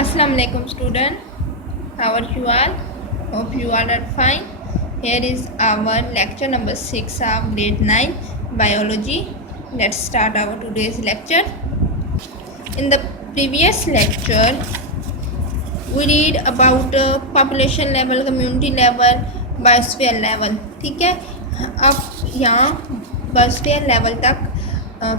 Assalamu alaikum student. How are you all? Hope you all are fine. Here is our lecture number 6 of grade 9 biology. Let's start our today's lecture. In the previous lecture we read about population level, community level, biosphere level. ठीक है, अब यहाँ biosphere level तक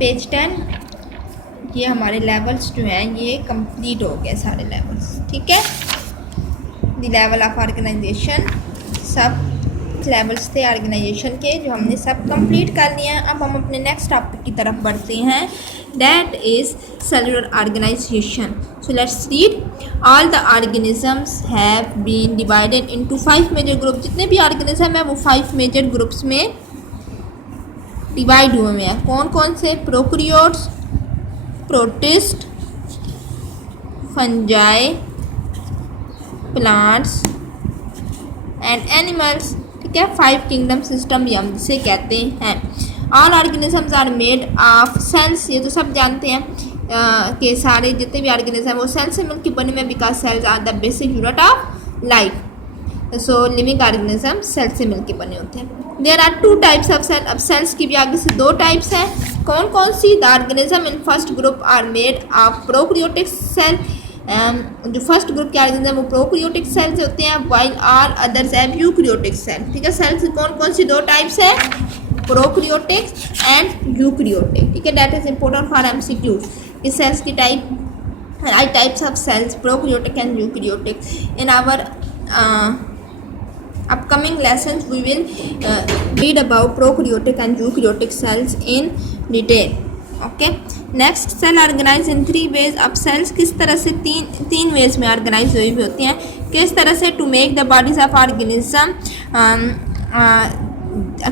page 10 ये हमारे levels जो हैं ये कंप्लीट हो गए सारे लेवल्स. ठीक है, द लेवल ऑफ ऑर्गेनाइजेशन, सब लेवल्स थे ऑर्गेनाइजेशन के जो हमने सब कंप्लीट कर लिए हैं. अब हम अपने नेक्स्ट टॉपिक की तरफ बढ़ते हैं, that is cellular organisation. So let's read. All the organisms have been divided into 5 major group. जितने भी ऑर्गेनिज्म हैं वो 5 मेजर ग्रुप्स में डिवाइड हुए हैं. कौन कौन से? Prokaryotes, protist, fungi, plants and animals. ठीक है, 5 किंगडम सिस्टम भी हम जिसे कहते हैं. All organisms are made of cells. ये तो सब जानते हैं कि सारे जितने भी ऑर्गेनिज्म हैं वो सेल से मिलकर बने हुए, because cells are the basic unit of life. So living organism cell से मिलकर बने होते हैं. There are 2 types of cell. अब सेल्स की भी आगे से 2 टाइप्स हैं. कौन कौन सी? The organism in first group are made of prokaryotic cell. जो फर्स्ट ग्रुप के ऑर्गेनिज्म वो प्रोकैरियोटिक सेल से होते हैं, while are others have eukaryotic cell. ठीक है, सेल्स कौन कौन सी 2 टाइप्स है? Prokaryotic and eukaryotic. ठीक है, that is important for MCQ. इस सेल्स की types of cells prokaryotic and eukaryotic. In our upcoming lessons we will read about prokaryotic and eukaryotic cells in detail. Okay, next, cell organized in 3 ways. अब cells किस तरह से तीन ways में organize हुई होती हैं. किस तरह से? to make the bodies of organism,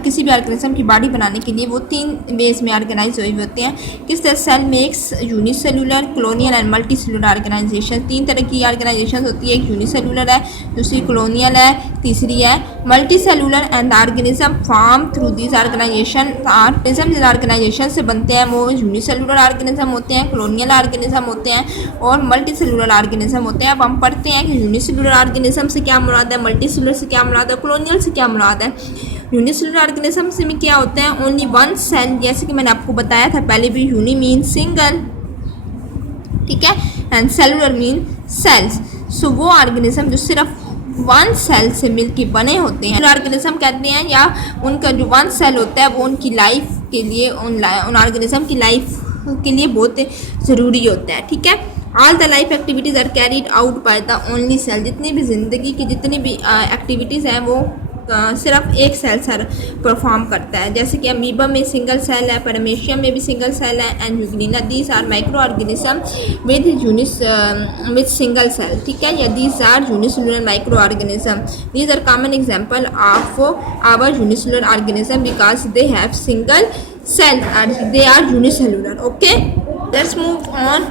किसी भी ऑर्गेनिज्म की बॉडी बनाने के लिए वो 3 वेज में ऑर्गेनाइज हुई होते हैं. किस तरह? Cell makes unicellular, colonial and multi cellular organisation. 3 तरह की ऑर्गेनाइजेशन होती है. एक यूनिसेलुलर है, दूसरी कॉलोनियल है, तीसरी है multicellular. And organism form through this organisation. Organism जिस ऑर्गेनाइजेशन से बनते हैं वो यूनिसेलुलर ऑर्गेनिज्म होते हैं, कॉलोनियल ऑर्गेनिज्म होते हैं और मल्टी सेलुलर ऑर्गेनिज्म होते हैं. अब हम पढ़ते हैं कि यूनिसेलुलर ऑर्गेनिज्म से क्या मुराद है, मल्टी सेलुलर से क्या मुराद है, कॉलोनियल से क्या मुराद है. यूनिसेलुलर ऑर्गेनिज्म से में क्या होता है? Only 1 cell. जैसे कि मैंने आपको बताया था पहले भी, यूनि मीन सिंगल. ठीक है, एंड सेलुलर मीन सेल्स. सो वो ऑर्गेनिज्म जो सिर्फ 1 सेल से मिलकर बने होते हैं ऑर्गेनिज्म कहते हैं, या उनका जो 1 सेल होता है वो उनकी लाइफ के लिए, उन ऑर्गेनिज्म की लाइफ के लिए बहुत ज़रूरी होता है. ठीक है, all the life activities are carried out by the only cell. जितनी भी ज़िंदगी की जितनी भी एक्टिविटीज़ हैं वो सिर्फ एक सेल सर परफॉर्म करता है. जैसे कि अमीबा में सिंगल सेल है, पैरामेशियम में भी सिंगल सेल है, and euglena. These are microorganism with single cell. ठीक है, या these are unicellular microorganism. These are common example of our unicellular organism because they have single cell and they are unicellular. Okay, let's move on.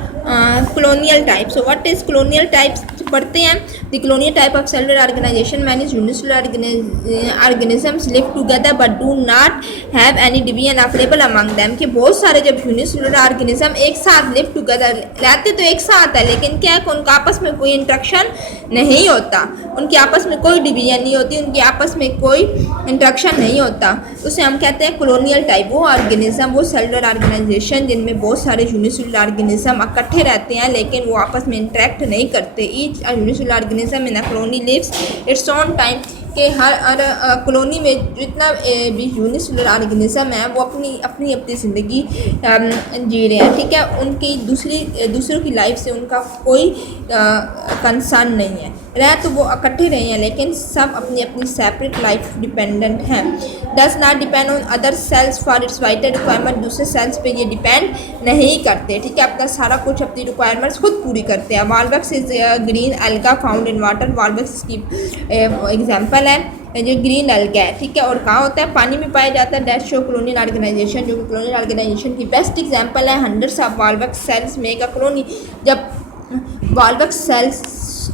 Colonial type. So what is colonial types? पढ़ते हैं. The colonial type of cellular organization means unicellular organisms live together but do not have any division available among them. कि बहुत सारे जब unicellular organism एक साथ live together रहते तो एक साथ है, लेकिन क्या है, उनका आपस में कोई इंट्रैक्शन नहीं होता, उनकी आपस में कोई डिवीजन नहीं होती, उनकी आपस में कोई इंट्रैक्शन नहीं होता. उसे हम कहते हैं colonial type. वो ऑर्गेनिज्म, वो सेलुलर ऑर्गेनाइजेशन जिनमें बहुत सारे यूनिसेलुलर ऑर्गेनिज्म इकट्ठे रहते हैं लेकिन वो आपस में इंटरेक्ट नहीं करते. Each unicellular organism in a colony lives its own time. कि हर कॉलोनी में जितना भी यूनिसेलुलर ऑर्गेनिज्म है वो अपनी ज़िंदगी जी रहे हैं. ठीक है, उनकी दूसरों की लाइफ से उनका कोई कंसर्न नहीं है. रह तो वो इकट्ठे रहे हैं लेकिन सब अपनी सेपरेट लाइफ डिपेंडेंट हैं. Does not depend on other sales for its vital requirement. दूसरे सेल्स पे ये डिपेंड नहीं करते. ठीक है, अपना सारा कुछ अपनी रिक्वायरमेंट्स खुद पूरी करते हैं. Volvox is green alga found in water. Volvox की एग्जाम्पल है जो ग्रीन एल्गा है. ठीक है, और कहाँ होता है? पानी में पाया जाता है. दैट शो कॉलोनियल ऑर्गेनाइजेशन, जो कि कॉलोनियल ऑर्गेनाइजेशन की बेस्ट एग्जांपल है. Hundreds of Volvox cells make a colony. जब वॉल्वैक्स सेल्स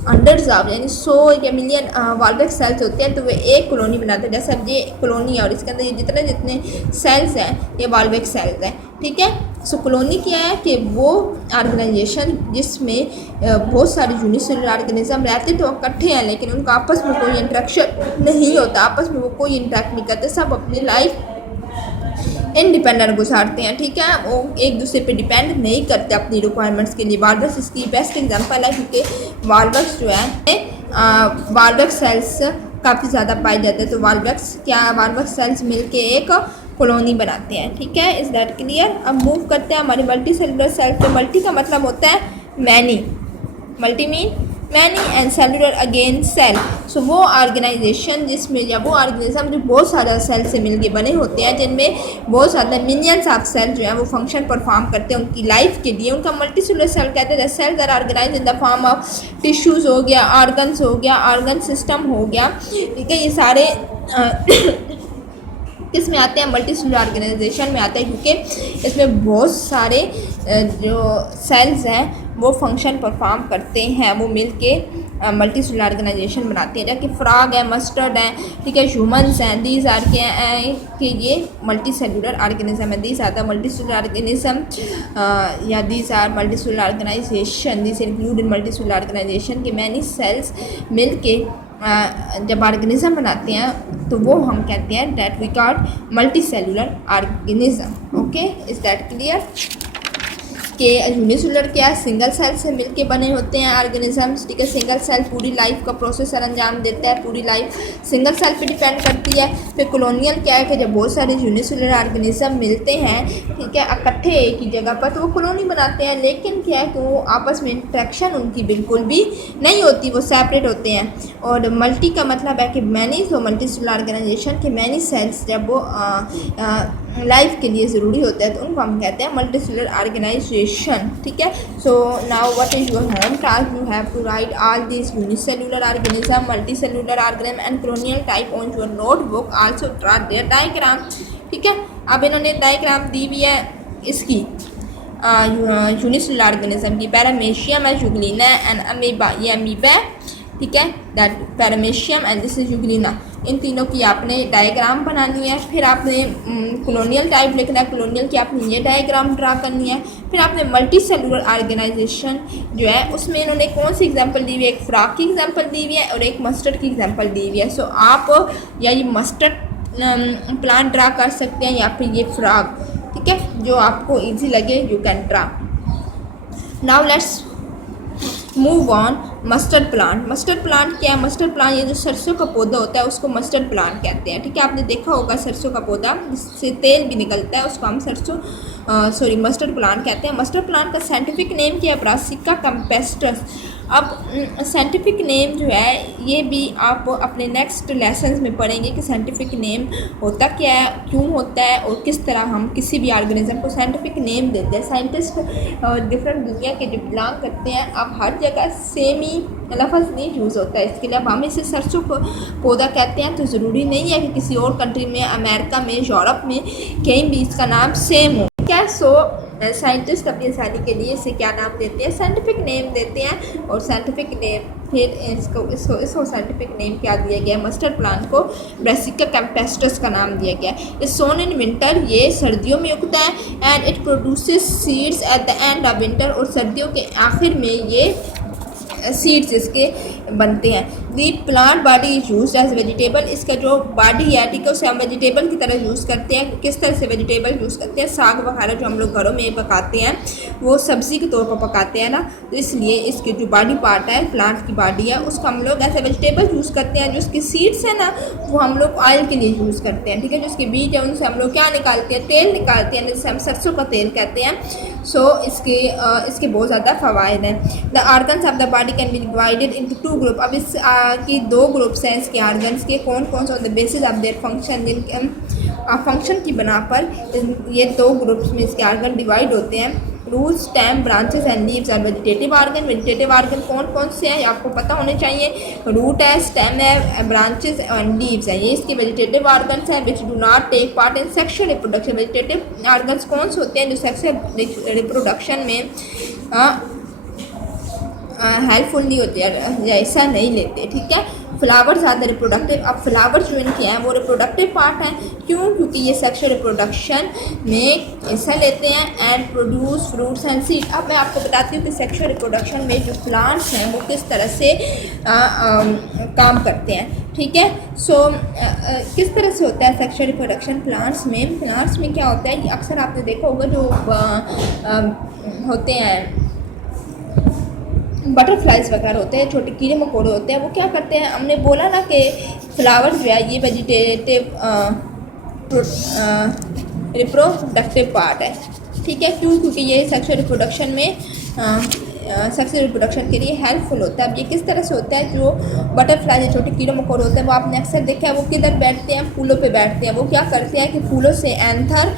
हंड्रेड्स ऑफ यानी 100 या मिलियन वॉल्वैक्स सेल्स होते हैं तो वे एक कॉलोनी बनाते हैं. जैसे अब ये कॉलोनी है और इसके अंदर ये जितने सेल्स हैं ये वॉल्वैक्स सेल्स हैं. ठीक है, सो कॉलोनी क्या है कि वो ऑर्गेनाइजेशन जिसमें बहुत सारे यूनिसेलुलर ऑर्गेनिज्म रहते तो इकट्ठे हैं, लेकिन उनका आपस में कोई इंटरेक्शन नहीं होता, आपस में वो कोई इंटरेक्ट नहीं करते, सब अपनी लाइफ इंडिपेंडेंट गुजारते हैं। ठीक है, वो एक दूसरे पे डिपेंड नहीं करते अपनी रिक्वायरमेंट्स के लिए। वालवस इसकी बेस्ट एग्जांपल है, क्योंकि वालवस जो है वालवस सेल्स काफ़ी ज़्यादा पाए जाते हैं। तो वालवस सेल्स मिलके एक कॉलोनी बनाते हैं। ठीक है, इज़ दैट क्लियर। अब मूव करते हैं हमारे मल्टी सेलुलर सेल पे। मल्टी का मतलब होता है many, multi mean many and cellular again cell. So वो ऑर्गेनाइजेशन जिसमें या वो ऑर्गेनिज्म जो बहुत सारा सेल से मिलके बने होते हैं, जिनमें बहुत ज़्यादा मिलियंस ऑफ सेल जो है वो फंक्शन परफॉर्म करते हैं उनकी लाइफ के लिए, उनका मल्टी सेलुलर सेल कहते हैं। Cells are organise in the form of tissues हो गया, ऑर्गन्स हो गया, ऑर्गन सिस्टम हो गया। ठीक है, ये सारे किस में आते हैं? मल्टी सेलुलर ऑर्गेनाइजेशन में आते हैं, क्योंकि इसमें बहुत सारे जो सेल्स हैं वो फंक्शन परफॉर्म करते हैं, वो मिलके मल्टी सेलुलर ऑर्गेनाइजेशन बनाते हैं। जैसे फ्रॉग है, मस्टर्ड है, ठीक है, ह्यूमंस हैं, दीज आर के हैं कि ये मल्टी सेलुलर ऑर्गेनिज्म है। These are the multi cellular organism या these are multi cellular organization, this include in multi cellular organization के मैनी सेल्स मिलके जब ऑर्गेनिज्म बनाते हैं तो वो हम कहते हैं that we call multi cellular organism. Okay, is that clear? के यूनिसेलुलर क्या है? सिंगल सेल से मिलके बने होते हैं ऑर्गेनिजम्स। ठीक है, सिंगल सेल पूरी लाइफ का प्रोसेस अंजाम देता है, पूरी लाइफ सिंगल सेल पे डिपेंड करती है। फिर कॉलोनियल क्या है कि जब बहुत सारे यूनिसेलुलर ऑर्गेनिज्म मिलते हैं, ठीक है, इकट्ठे एक ही जगह पर, तो वो कॉलोनी बनाते हैं। लेकिन क्या है कि वो आपस में इंट्रैक्शन उनकी बिल्कुल भी नहीं होती, वो सेपरेट होते हैं। और मल्टी का मतलब है कि मैनी, तो मल्टी सेलुलर ऑर्गेनाइजेशन के मैनी सेल्स जब वो लाइफ के लिए ज़रूरी होता है तो उनको हम कहते हैं मल्टी सेलुलर ऑर्गेनाइजेशन। ठीक है, so now what is your home task? You have to write all this unicellular organism, multi cellular organism and colonial type on your notebook, also draw their diagram. ठीक है, अब इन्होंने diagram दी हुई है इसकी unicellular organism की। Paramecium है, euglena and amoeba, ये अमीबा है। ठीक है, that paramecium and this is euglena. इन तीनों की आपने डायग्राम बनानी है। फिर आपने कॉलोनियल टाइप लिखना है, कॉलोनियल की आपने ये डायग्राम ड्रा करनी है। फिर आपने मल्टी सेलुलर ऑर्गेनाइजेशन जो है उसमें इन्होंने कौन सी एग्जांपल दी हुई है? एक फ्रॉग की एग्जांपल दी हुई है और एक मस्टर्ड की एग्जांपल दी हुई है। सो आप या ये मस्टर्ड प्लांट ड्रा कर सकते हैं या फिर ये फ्रॉग। ठीक है, जो आपको ईजी लगे you can draw. Now let's move on mustard plant. Mustard plant क्या है? मस्टर्ड प्लांट ये जो सरसों का पौधा होता है उसको मस्टर्ड प्लांट कहते हैं। ठीक है, आपने देखा होगा सरसों का पौधा जिससे तेल भी निकलता है, उसको हम मस्टर्ड प्लांट कहते हैं। मस्टर्ड प्लांट का साइंटिफिक नेम क्या है? ब्रासिका कैम्पेस्ट्रस। अब साइंटिफिक नेम जो है ये भी आप अपने नेक्स्ट लेसन्स में पढ़ेंगे कि साइंटिफिक नेम होता क्या है, क्यों होता है और किस तरह हम किसी भी ऑर्गेनिज्म को साइंटिफिक नेम देते हैं। साइंटिस्ट डिफरेंट दुनिया के जो बिलोंग करते हैं, अब हर जगह सेम ही लफ्ज़ नहीं यूज़ होता है। इसके लिए अब हम इसे सरसों को पौधा कहते हैं तो ज़रूरी नहीं है कि किसी और कंट्री में, अमेरिका में, यूरोप में कहीं भी इसका नाम सेम हो। क्या सो साइंटिस्ट अपनी आसानी के लिए इसे क्या नाम देते हैं? साइंटिफिक नेम देते हैं। और साइंटिफिक नेम फिर इसको साइंटिफिक नेम क्या दिया गया? मस्टर्ड प्लांट को ब्रासिका कैम्पेस्ट्रस का नाम दिया गया। इट्स सोन इन विंटर, ये सर्दियों में उगता है। And it produces seeds at the end of winter, और सर्दियों के आखिर में ये सीड्स इसके बनते हैं। The plant body is use as vegetable, इसका जो बॉडी है, ठीक है, उसे हम वेजिटेबल की तरह यूज़ करते हैं। किस तरह से वेजिटेबल यूज़ करते हैं? साग वगैरह जो हम लोग घरों में पकाते हैं वो सब्ज़ी के तौर पर पकाते हैं ना, तो इसलिए इसके जो बॉडी पार्ट है, प्लांट की बॉडी है, उसको हम लोग ऐसे वेजिटेबल यूज़ करते हैं। जो उसकी सीड्स है ना वो हम लोग ऑयल के लिए यूज़ करते हैं। ठीक है, जो उसके बीज है उनसे हम लोग क्या निकालते हैं? तेल निकालते हैं, जिससे हम सरसों का तेल कहते हैं। सो इसके बहुत ज़्यादा फ़वाइद हैं। The organs of the body can be divided into two group. अब इस की दो ग्रुप्स हैं इसके ऑर्गन्स के। कौन कौन से? On the basis of their function, जिनके फंक्शन की बना पर ये दो ग्रुप्स में इसके ऑर्गन डिवाइड होते हैं। Root, stem, branches and leaves are vegetative organ. Vegetative organ कौन कौन से हैं आपको पता होने चाहिए? रूट है, स्टेम है, ब्रांचेस एंड लीव्स है, ये इसके वेजिटेटिव ऑर्गन्स हैं which do not take part in sexual reproduction. Vegetative organs कौन से होते हैं? जो सेक्सुअल रिप्रोडक्शन में हेल्पफुल नहीं होते, ऐसा नहीं लेते। ठीक है, फ्लावर्स आर द रिप्रोडक्टिव। अब फ्लावर्स जो इनके हैं वो रिप्रोडक्टिव पार्ट हैं, क्यों? क्योंकि ये सेक्सुअल रिप्रोडक्शन में हिस्सा लेते हैं and produce fruits and seed. अब मैं आपको बताती हूँ कि सेक्सुअल रिप्रोडक्शन में जो प्लांट्स हैं वो किस तरह से काम करते हैं, ठीक है। सो किस तरह से होता है सेक्सुअल रिप्रोडक्शन प्लांट्स में? प्लांट्स में क्या होता है, अक्सर आपने देखा होगा जो होते हैं बटरफ्लाइज वगैरह होते हैं, छोटे कीड़े मकोड़े होते हैं, वो क्या करते हैं, हमने बोला ना कि फ्लावर जो है ये वेजिटेटिव रिप्रोडक्टिव पार्ट है, ठीक है। क्यों? क्योंकि ये सेक्सुअल रिप्रोडक्शन में सेक्सुअल रिप्रोडक्शन के लिए हेल्पफुल होता है। अब ये किस तरह से होता है, जो बटरफ्लाई जो छोटे कीड़े मकोड़े होते हैं वो आपने अक्सर देखा है वो किधर बैठते हैं, फूलों पे बैठते हैं। वो क्या करते हैं कि फूलों से एंथर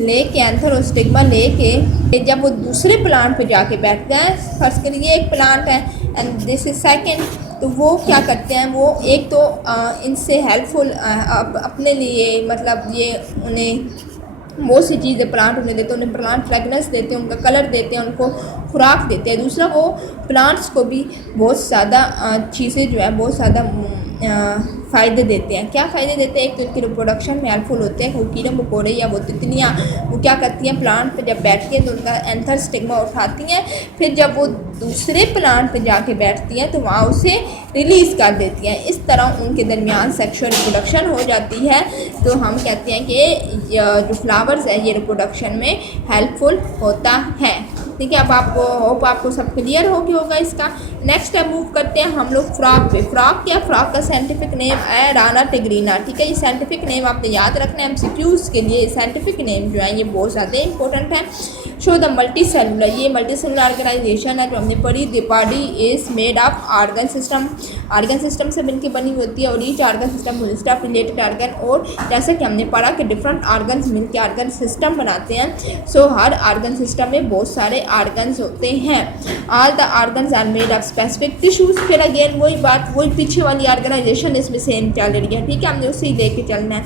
लेके, एंथर और स्टिग्मा लेके जब वो दूसरे प्लांट पे जाके बैठते हैं, फर्स्ट के लिए एक प्लांट है एंड दिस इज सेकेंड, तो वो क्या करते हैं, वो एक तो इनसे हेल्पफुल अपने लिए, मतलब ये उन्हें बहुत सी चीज़ें प्लांट उन्हें देते हैं, उन्हें प्लांट फ्रेगनेंस देते हैं, उनका कलर देते हैं, उनको खुराक देते हैं। दूसरा वो प्लांट्स को भी बहुत ज़्यादा चीज़ें जो है बहुत ज़्यादा फ़ायदे देते हैं। क्या फ़ायदे देते हैं? एक तो इनके रिप्रोडक्शन में हेल्पफुल होते हैं। वो कीड़े मकोड़े या वो तितलियाँ वो क्या करती हैं, प्लांट पे जब बैठती हैं तो उनका एंथर स्टिग्मा उठाती हैं, फिर जब वो दूसरे प्लांट पे जाके बैठती हैं तो वहाँ उसे रिलीज़ कर देती हैं। इस तरह उनके दरमियान सेक्सुअल रिप्रोडक्शन हो जाती है। तो हम कहते हैं कि जो फ्लावर्स है ये रिप्रोडक्शन में हेल्पफुल होता है, ठीक है। अब आपको होप आपको सब क्लियर हो गया होगा इसका। नेक्स्ट अब मूव करते हैं हम लोग फ्रॉग पे। फ्रॉग क्या? फ्रॉग का साइंटिफिक नेम है राना टिग्रीना, ठीक है। ये साइंटिफिक नेम आपने याद रखना है एमसीक्यूज़ के लिए। साइंटिफिक नेम जो है ये बहुत ज़्यादा इंपॉर्टेंट है। शो द मल्टी सेलुलर, ये मल्टी सेलुलर ऑर्गेनाइजेशन है जो हमने पढ़ी। The body is made of organ system, organ system से मिलकर बनी होती है और each organ system of related organ, और जैसा कि हमने पढ़ा कि डिफरेंट ऑर्गन्स मिलकर ऑर्गन सिस्टम बनाते हैं। सो हर ऑर्गन सिस्टम में बहुत सारे ऑर्गन्स होते हैं। All the organs are made of specific tissues. फिर अगेन वही बात, वही पीछे वाली ऑर्गेनाइजेशन इसमें सेम चल रही है, ठीक है। हमने उसे लेके चलना है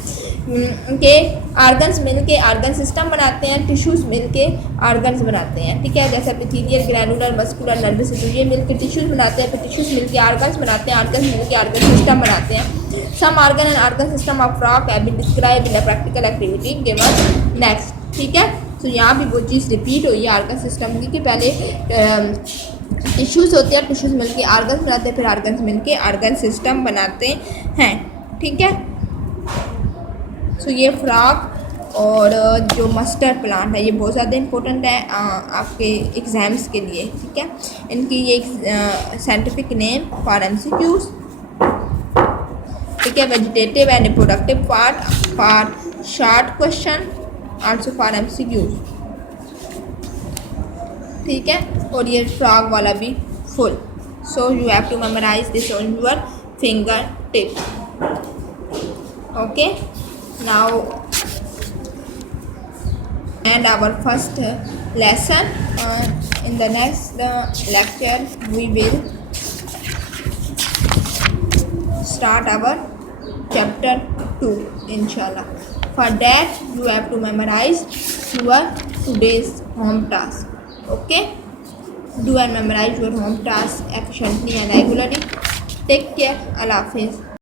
कि ऑर्गन्स मिलके ऑर्गन सिस्टम बनाते हैं, टिश्यूज मिलके ऑर्गन्स बनाते हैं, ठीक है। जैसे epithelial, granular, muscular, nervous system, ये मिलकर टिश्यूज बनाते हैं, फिर टिश्यूज मिलके ऑर्गन्स बनाते हैं, ऑर्गन्स मिलके ऑर्गन सिस्टम बनाते हैं। Some organ and organ system of frog have been described in a practical activity given next, ठीक है। तो यहाँ भी वो चीज़ रिपीट हुई है ऑर्गन सिस्टम की, कि पहले टिश्यूज़ होते हैं, टिश्यूज़ मिलके ऑर्गन्स बनाते हैं, फिर ऑर्गन्स मिलके ऑर्गन सिस्टम बनाते हैं, ठीक है। सो ये फ्रॉग और जो मस्टर्ड प्लांट है ये बहुत ज़्यादा इंपॉर्टेंट है आपके एग्ज़ाम्स के लिए, ठीक है। इनकी ये साइंटिफिक नेम फॉर एमसीक्यूज़, ठीक है। Vegetative and reproductive part for short question, also for MCQs, ठीक है। और ये फ्रॉग वाला भी full. So you have to memorise this on your fingertip, okay. Now and our first lesson. In the next lecture we will start our chapter 2 inshallah. For that you have to memorize your today's home task, okay. Do and memorize your home task efficiently and regularly. Take care. Allah Hafiz.